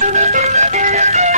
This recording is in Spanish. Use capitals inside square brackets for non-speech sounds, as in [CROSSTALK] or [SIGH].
¡No, [COUGHS] no,